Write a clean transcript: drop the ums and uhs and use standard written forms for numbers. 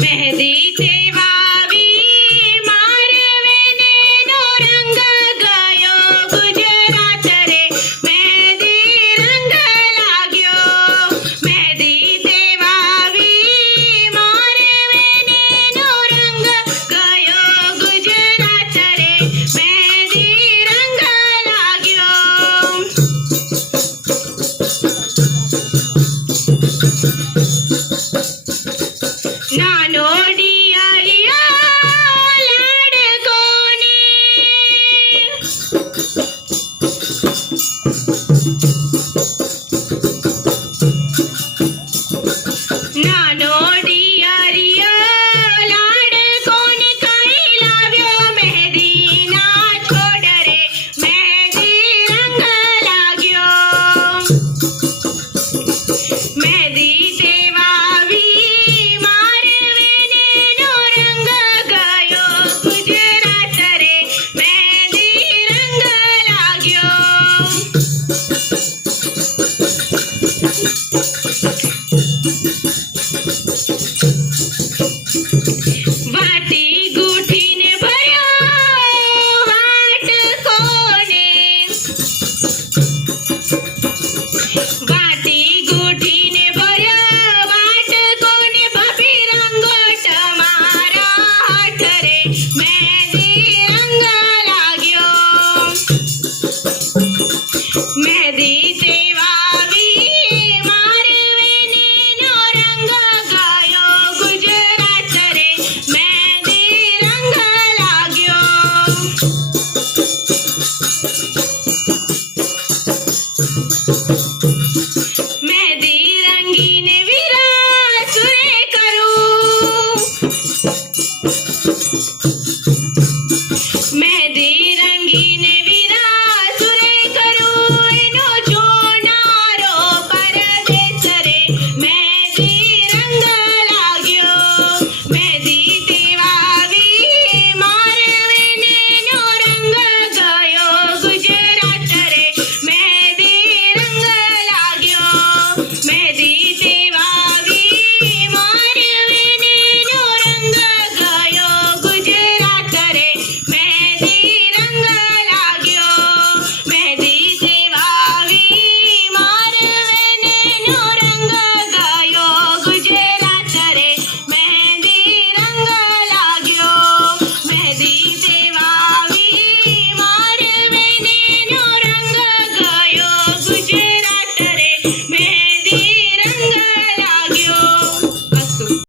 mehndi तेवावी मारवेने no रंग गयो गुजरात रे मेहंदी रंग लाग्यो मेहंदी तेवावी मारवेने नो रंग गयो गुजरात रे मेहंदी रंग लाग्यो नानो डियारिया लाडकोने नानो डियारिया लाडकोने काई लाव्यो मेहंदी ना छोड़ रे मेहंदी रंग लाग्यो मेहंदी तेवावी मारवेने नो रंग गयो गुजरात रे मेहंदी रंग लाग्यो वाटी गुठीने भर्यो वाटकोने वाटी गुठीने भर्यो वाटकोने भाभी रंगोट मारा हाथ रे मेहंदी रंग लाग्यो मेहंदी तेवावी मारवेने नो रंग गयो गुजरात रे मेहंदी रंग लाग्यो